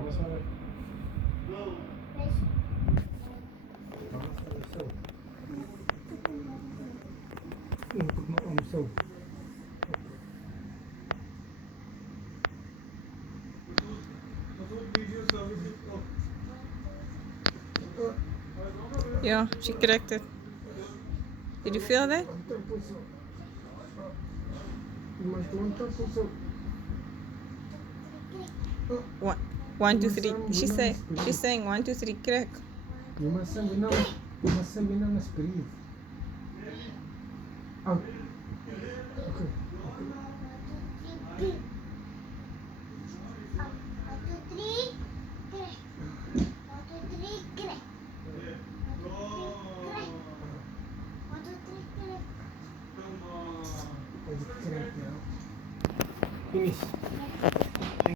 Sama-sama. Untuk maumsaw. Yeah, she cracked it. Did you feel that? One, one, two, three. She's saying 1, 2, 3, crack. You mustn't be known as breathe. Out. Okay. Finish.